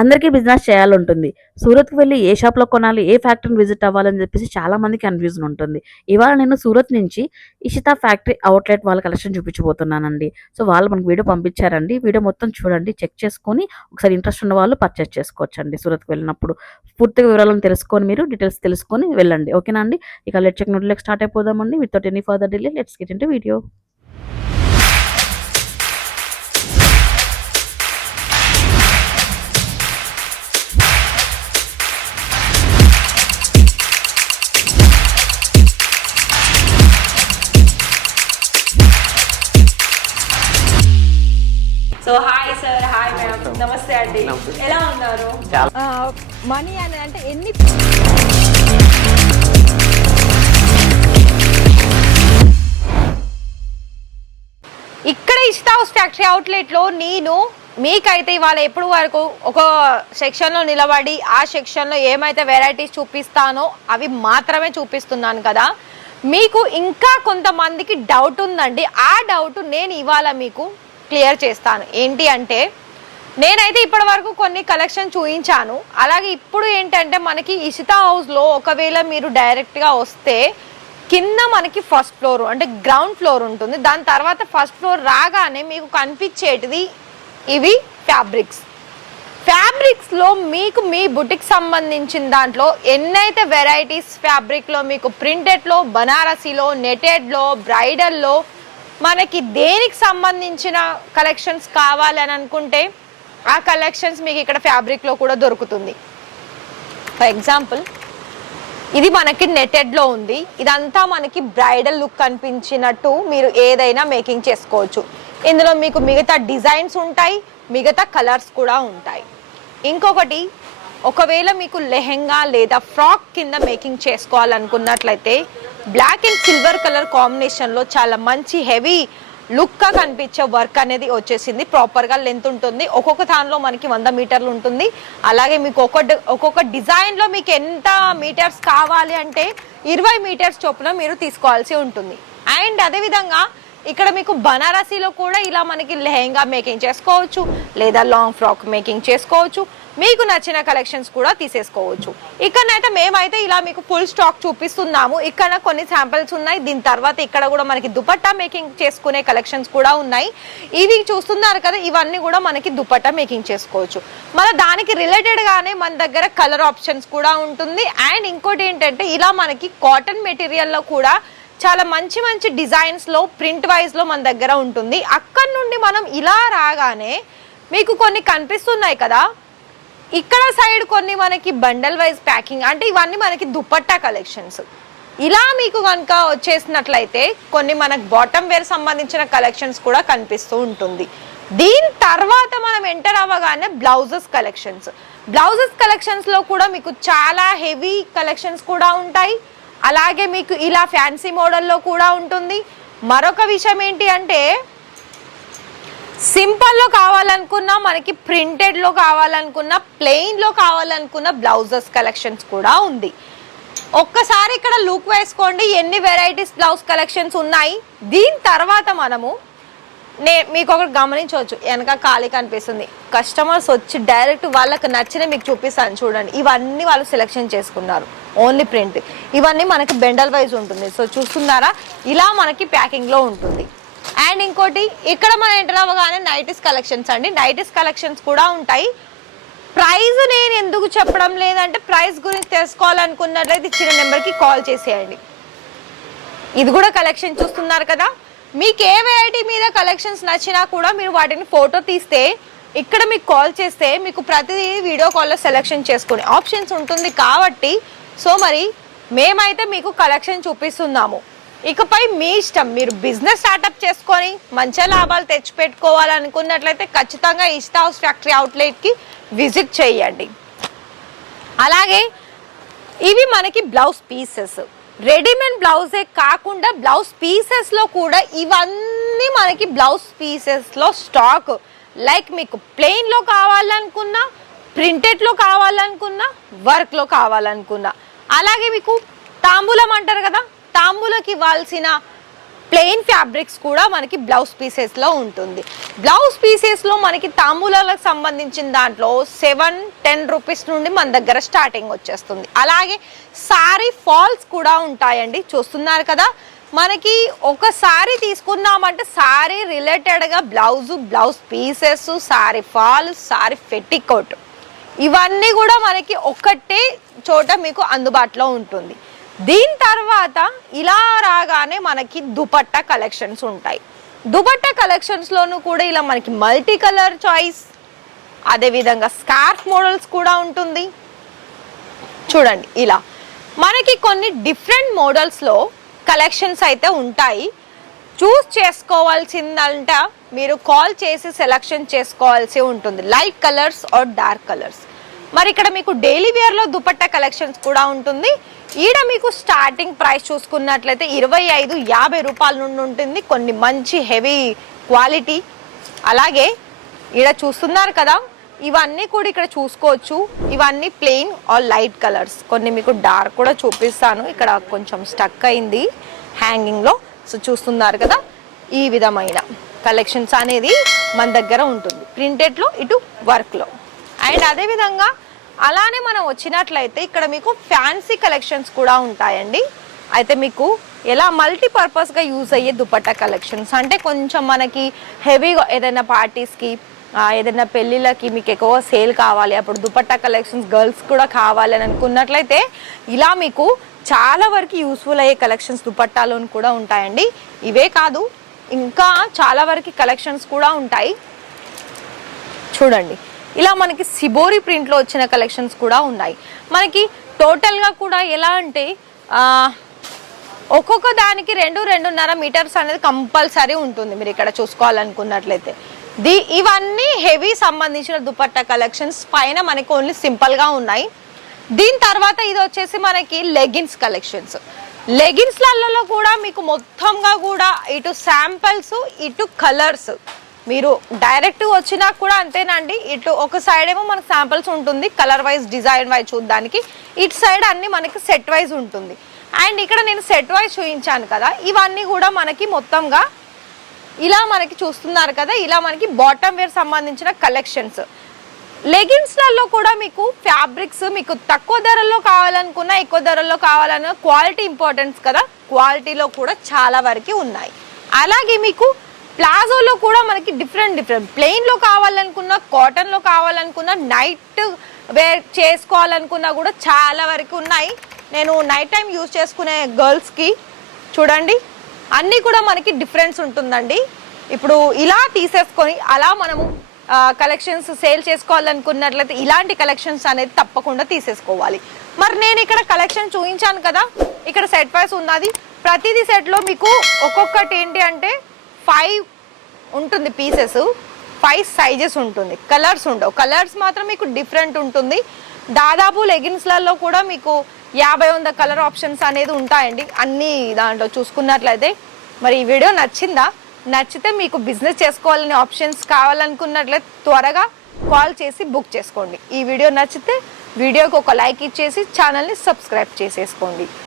అందరికీ బిజినెస్ చేయాలంటుంది. సూరత్‌కి వెళ్లి ఏ షాప్‌లో కొనాలి, ఏ ఫ్యాక్టరీని విజిట్ అవ్వాలని చెప్పేసి చాలా మందికి కన్‌ఫ్యూజన్ ఉంటుంది. ఇవాళ నేను సూరత్ నుంచి ఇషితా ఫ్యాక్టరీ అవుట్‌లెట్ వాళ్ళ కలెక్షన్ చూపించబోతున్నానండి. సో, వాళ్ళు మనకు వీడియో పంపించారండి. వీడియో మొత్తం చూడండి, చెక్ చేసుకొని ఒకసారి ఇంట్రెస్ట్ ఉన్న వాళ్ళు పర్చేస్ చేసుకోవచ్చండి సూరత్‌కి వెళ్ళినప్పుడు. పూర్తిగా వివరాలను తెలుసుకొని మీరు డీటెయిల్స్ తెలుసుకొని వెళ్ళండి. ఓకేనా అండి? ఇక లెట్స్ చెక్ నోట్లోకి స్టార్ట్ అయిపోదామండి. Without any further delay let's get into video. So hi sir, hi ma'am, నమస్తే అండి. ఎలా ఉన్నారు? మనీ అని అంటే ఎన్ని ఇక్కడ ఇష్టా హౌస్ ఫ్యాక్టరీ అవుట్లెట్లో నేను మీకైతే ఇవాళ ఎప్పుడు వరకు ఒక సెక్షన్లో నిలబడి ఆ సెక్షన్లో ఏమైతే వెరైటీస్ చూపిస్తానో అవి మాత్రమే చూపిస్తున్నాను కదా. మీకు ఇంకా కొంతమందికి డౌట్ ఉందండి. ఆ డౌట్ నేను ఇవాళ మీకు క్లియర్ చేస్తాను. ఏంటి అంటే, నేనైతే ఇప్పటి వరకు కొన్ని కలెక్షన్ చూపించాను. అలాగే ఇప్పుడు ఏంటంటే మనకి ఇషితా హౌస్లో ఒకవేళ మీరు డైరెక్ట్గా వస్తే కింద మనకి ఫస్ట్ ఫ్లోర్ అంటే గ్రౌండ్ ఫ్లోర్ ఉంటుంది. దాని తర్వాత ఫస్ట్ ఫ్లోర్ రాగానే మీకు కనిపించేటిది ఇవి ఫ్యాబ్రిక్స్లో మీకు మీ బుటిక్ సంబంధించిన దాంట్లో ఎన్నైతే వెరైటీస్ ఫ్యాబ్రిక్లో మీకు ప్రింటెడ్లో, బనారసీలో, నెటెడ్లో, బ్రైడల్లో మనకి దేనికి సంబంధించిన కలెక్షన్స్ కావాలి అని అనుకుంటే ఆ కలెక్షన్స్ మీకు ఇక్కడ ఫ్యాబ్రిక్లో కూడా దొరుకుతుంది. ఫర్ ఎగ్జాంపుల్ ఇది మనకి నెటెడ్లో ఉంది. ఇదంతా మనకి బ్రైడల్ లుక్ కనిపించినట్టు మీరు ఏదైనా మేకింగ్ చేసుకోవచ్చు. ఇందులో మీకు మిగతా డిజైన్స్ ఉంటాయి, మిగతా కలర్స్ కూడా ఉంటాయి. ఇంకొకటి, ఒకవేళ మీకు లెహెంగా లేదా ఫ్రాక్ కింద మేకింగ్ చేసుకోవాలనుకున్నట్లయితే బ్లాక్ అండ్ సిల్వర్ కలర్ కాంబినేషన్లో చాలా మంచి హెవీ లుక్గా కనిపించే వర్క్ అనేది వచ్చేసింది. ప్రాపర్గా లెంత్ ఉంటుంది. ఒక్కొక్క దానిలో మనకి 100 మీటర్లు ఉంటుంది. అలాగే మీకు ఒక్కొక్క డిజైన్లో మీకు ఎంత మీటర్స్ కావాలి అంటే 20 మీటర్స్ చొప్పున మీరు తీసుకోవాల్సి ఉంటుంది. అండ్ అదేవిధంగా ఇక్కడ మీకు బనారసీలో కూడా ఇలా మనకి లెహెంగా మేకింగ్ చేసుకోవచ్చు, లేదా లాంగ్ ఫ్రాక్ మేకింగ్ చేసుకోవచ్చు. మీకు నచ్చిన కలెక్షన్స్ కూడా తీసేసుకోవచ్చు. ఇక్కడనైతే మేమైతే ఇలా మీకు ఫుల్ స్టాక్ చూపిస్తున్నాము. ఇక్కడ కొన్ని శాంపిల్స్ ఉన్నాయి. దీని తర్వాత ఇక్కడ కూడా మనకి దుపట్టా మేకింగ్ చేసుకునే కలెక్షన్స్ కూడా ఉన్నాయి. ఇవి చూస్తున్నారు కదా, ఇవన్నీ కూడా మనకి దుపట్టా మేకింగ్ చేసుకోవచ్చు. మళ్ళీ దానికి రిలేటెడ్గానే మన దగ్గర కలర్ ఆప్షన్స్ కూడా ఉంటుంది. అండ్ ఇంకోటి ఏంటంటే, ఇలా మనకి కాటన్ మెటీరియల్లో కూడా చాలా మంచి మంచి డిజైన్స్లో ప్రింట్ వైజ్లో మన దగ్గర ఉంటుంది. అక్కడ నుండి మనం ఇలా రాగానే మీకు కొన్ని కనిపిస్తున్నాయి కదా, ఇక్కడ సైడ్ కొన్ని మనకి బండల్ వైజ్ ప్యాకింగ్ అంటే ఇవన్నీ మనకి దుపట్టా కలెక్షన్స్. ఇలా మీకు కనుక వచ్చేసినట్లయితే కొన్ని మనకు బాటమ్ వేర్ సంబంధించిన కలెక్షన్స్ కూడా కనిపిస్తూ ఉంటుంది. దీని తర్వాత మనం ఎంటర్ అవ్వగానే బ్లౌజెస్ కలెక్షన్స్లో కూడా మీకు చాలా హెవీ కలెక్షన్స్ కూడా ఉంటాయి. అలాగే మీకు ఇలా ఫ్యాన్సీ మోడల్లో కూడా ఉంటుంది. మరొక విషయం ఏంటి అంటే, సింపుల్లో కావాలనుకున్నా, మనకి ప్రింటెడ్లో కావాలనుకున్నా, ప్లెయిన్లో కావాలనుకున్న బ్లౌజెస్ కలెక్షన్స్ కూడా ఉంది. ఒక్కసారి ఇక్కడ లుక్ వేసుకోండి ఎన్ని వెరైటీస్ బ్లౌజ్ కలెక్షన్స్ ఉన్నాయి. దీని తర్వాత మనము మీకు ఒకటి గమనించవచ్చు, వెనక ఖాళీ కనిపిస్తుంది. కస్టమర్స్ వచ్చి డైరెక్ట్ వాళ్ళకి నచ్చిన మీకు చూపిస్తాను చూడండి. ఇవన్నీ వాళ్ళు సెలెక్షన్ చేసుకున్నారు, ఓన్లీ ప్రింట్. ఇవన్నీ మనకి బెండల్ వైజ్ ఉంటుంది. సో చూస్తున్నారా, ఇలా మనకి ప్యాకింగ్లో ఉంటుంది. అండ్ ఇంకోటి, ఇక్కడ మనం ఎంటర్ అవ్వగానే నైటీస్ కలెక్షన్స్ అండి. నైటీస్ కలెక్షన్స్ కూడా ఉంటాయి. ప్రైస్ నేను ఎందుకు చెప్పడం లేదంటే, ప్రైస్ గురించి తెలుసుకోవాలనుకున్నట్లయితే ఇచ్చిన నెంబర్కి కాల్ చేసేయండి. ఇది కూడా కలెక్షన్ చూస్తున్నారు కదా. మీకు ఏ వెరైటీ మీద కలెక్షన్స్ నచ్చినా కూడా మీరు వాటిని ఫోటో తీస్తే ఇక్కడ మీకు కాల్ చేస్తే మీకు ప్రతిదీ వీడియో కాల్లో సెలెక్షన్ చేసుకునే ఆప్షన్స్ ఉంటుంది. కాబట్టి సో మరి మేమైతే మీకు కలెక్షన్ చూపిస్తున్నాము. ఇకపై మీ ఇష్టం. మీరు బిజినెస్ స్టార్ట్అప్ చేసుకొని మంచి లాభాలు తెచ్చిపెట్టుకోవాలనుకున్నట్లయితే ఖచ్చితంగా ఇషితా హౌస్ ఫ్యాక్టరీ అవుట్లెట్కి విజిట్ చేయండి. అలాగే ఇవి మనకి బ్లౌజ్ పీసెస్, రెడీమేడ్ బ్లౌజే కాకుండా బ్లౌజ్ పీసెస్లో కూడా ఇవన్నీ మనకి బ్లౌజ్ పీసెస్లో స్టాక్. లైక్ మీకు ప్లెయిన్లో కావాలనుకున్నా, ప్రింటెడ్లో కావాలనుకున్నా, వర్క్లో కావాలనుకున్నా, అలాగే మీకు తాంబూలం అంటారు కదా, తాంబూలకి ఇవ్వాల్సిన ప్లెయిన్ ఫ్యాబ్రిక్స్ కూడా మనకి బ్లౌజ్ పీసెస్లో ఉంటుంది. బ్లౌజ్ పీసెస్లో మనకి తాంబూలాలకు సంబంధించిన దాంట్లో 7-10 రూపీస్ నుండి మన దగ్గర స్టార్టింగ్ వచ్చేస్తుంది. అలాగే సారీ ఫాల్స్ కూడా ఉంటాయండి. చూస్తున్నారు కదా, మనకి ఒక సారీ తీసుకున్నామంటే సారీ రిలేటెడ్గా blouse pieces, sorry fall, sorry petticoat ఇవన్నీ కూడా మనకి ఒక్కటే చోట మీకు అందుబాటులో ఉంటుంది. దీని తర్వాత ఇలా రాగానే మనకి దుపట్టా కలెక్షన్స్ ఉంటాయి. దుపట్టా కలెక్షన్స్లోనూ కూడా ఇలా మనకి మల్టీ కలర్ చాయిస్, అదేవిధంగా స్కార్ఫ్ మోడల్స్ కూడా ఉంటుంది. చూడండి, ఇలా మనకి కొన్ని డిఫరెంట్ మోడల్స్లో కలెక్షన్స్ అయితే ఉంటాయి. చూస్ చేసుకోవాల్సిందంట మీరు కాల్ చేసి సెలెక్షన్ చేసుకోవాల్సి ఉంటుంది, light colours or dark colours. మరి ఇక్కడ మీకు డైలీ వేర్లో దుపట్టా కలెక్షన్స్ కూడా ఉంటుంది. ఈడ మీకు స్టార్టింగ్ ప్రైస్ చూసుకున్నట్లయితే 25-50 రూపాయల నుండి ఉంటుంది. కొన్ని మంచి హెవీ క్వాలిటీ. అలాగే ఈడ చూస్తున్నారు కదా, ఇవన్నీ కూడా ఇక్కడ చూసుకోవచ్చు. ఇవన్నీ ప్లెయిన్ ఆర్ లైట్ కలర్స్. కొన్ని మీకు డార్క్ కూడా చూపిస్తాను. ఇక్కడ కొంచెం స్టక్ అయింది హ్యాంగింగ్లో. సో చూస్తున్నారు కదా, ఈ విధమైన కలెక్షన్స్ అనేది మన దగ్గర ఉంటుంది, ప్రింటెడ్లో ఇటు వర్క్లో. అండ్ అదేవిధంగా అలానే మనం వచ్చినట్లయితే ఇక్కడ మీకు ఫ్యాన్సీ కలెక్షన్స్ కూడా ఉంటాయండి. అయితే మీకు ఎలా మల్టీపర్పస్గా యూజ్ అయ్యే దుపట్టా కలెక్షన్స్ అంటే కొంచెం మనకి హెవీగా ఏదైనా పార్టీస్కి, ఏదైనా పెళ్ళిళ్ళకి మీకు ఎక్కువ సేల్ కావాలి, అప్పుడు దుపట్టా కలెక్షన్స్ గర్ల్స్ కూడా కావాలి అని అనుకున్నట్లయితే ఇలా మీకు చాలా వరకు యూస్ఫుల్ అయ్యే కలెక్షన్స్ దుపట్టాలోని కూడా ఉంటాయండి. ఇవే కాదు, ఇంకా చాలా వరకు కలెక్షన్స్ కూడా ఉంటాయి. చూడండి, ఇలా మనకి సిబోరి ప్రింట్లో వచ్చిన కలెక్షన్స్ కూడా ఉన్నాయి. మనకి టోటల్గా కూడా ఎలా అంటే ఒక్కొక్క దానికి 2-2.5 మీటర్స్ అనేది కంపల్సరీ ఉంటుంది మీరు ఇక్కడ చూసుకోవాలనుకున్నట్లయితే. ఇవన్నీ హెవీ సంబంధించిన దుపట్టా కలెక్షన్స్. పైన మనకి ఓన్లీ సింపుల్గా ఉన్నాయి. దీని తర్వాత ఇది వచ్చేసి మనకి లెగిన్స్ కలెక్షన్స్. లెగిన్స్లలో కూడా మీకు మొత్తంగా కూడా ఇటు శాంపిల్స్, ఇటు కలర్స్. మీరు డైరెక్ట్ వచ్చినా కూడా అంతేనండి. ఇటు ఒక సైడ్ ఏమో మనకు శాంపిల్స్ ఉంటుంది, కలర్ వైజ్, డిజైన్ వైజ్ చూడడానికి. ఇటు సైడ్ అన్ని మనకి సెట్ వైజ్ ఉంటుంది. అండ్ ఇక్కడ నేను సెట్ వైజ్ చూపించాను కదా, ఇవన్నీ కూడా మనకి మొత్తంగా ఇలా మనకి చూస్తున్నారు కదా, ఇలా మనకి బాటమ్ వేర్ సంబంధించిన కలెక్షన్స్. లెగిన్స్లలో కూడా మీకు ఫ్యాబ్రిక్స్ మీకు తక్కువ ధరల్లో కావాలనుకున్నా, ఎక్కువ ధరల్లో కావాలన్నా క్వాలిటీ ఇంపార్టెన్స్ కదా, క్వాలిటీలో కూడా చాలా వరకు ఉన్నాయి. అలాగే మీకు ప్లాజోలో కూడా మనకి డిఫరెంట్ ప్లెయిన్లో కావాలనుకున్నా, కాటన్లో కావాలనుకున్నా, నైట్ వేర్ చేసుకోవాలనుకున్నా కూడా చాలా వరకు ఉన్నాయి. నేను నైట్ టైం యూజ్ చేసుకునే గర్ల్స్కి చూడండి అన్నీ కూడా మనకి డిఫరెన్స్ ఉంటుందండి. ఇప్పుడు ఇలా తీసేసుకొని అలా మనము కలెక్షన్స్ సేల్ చేసుకోవాలనుకున్నట్లయితే ఇలాంటి కలెక్షన్స్ అనేది తప్పకుండా తీసేసుకోవాలి. మరి నేను ఇక్కడ కలెక్షన్ చూపించాను కదా, ఇక్కడ సెట్ వైస్ ఉన్నది. ప్రతిదీ సెట్లో మీకు ఒక్కొక్కటి ఏంటి అంటే 5 ఉంటుంది పీసెస్, 5 సైజెస్ ఉంటుంది. కలర్స్ ఉండవు, కలర్స్ మాత్రం మీకు డిఫరెంట్ ఉంటుంది. దాదాపు లెగిన్స్లలో కూడా మీకు 50-100 కలర్ ఆప్షన్స్ అనేది ఉంటాయండి అన్ని దాంట్లో చూసుకున్నట్లయితే. మరి ఈ వీడియో నచ్చిందా? నచ్చితే మీకు బిజినెస్ చేసుకోవాలని ఆప్షన్స్ కావాలనుకున్నట్లయితే త్వరగా కాల్ చేసి బుక్ చేసుకోండి. ఈ వీడియో నచ్చితే వీడియోకి ఒక లైక్ ఇచ్చేసి ఛానల్ని సబ్స్క్రైబ్ చేసేసుకోండి.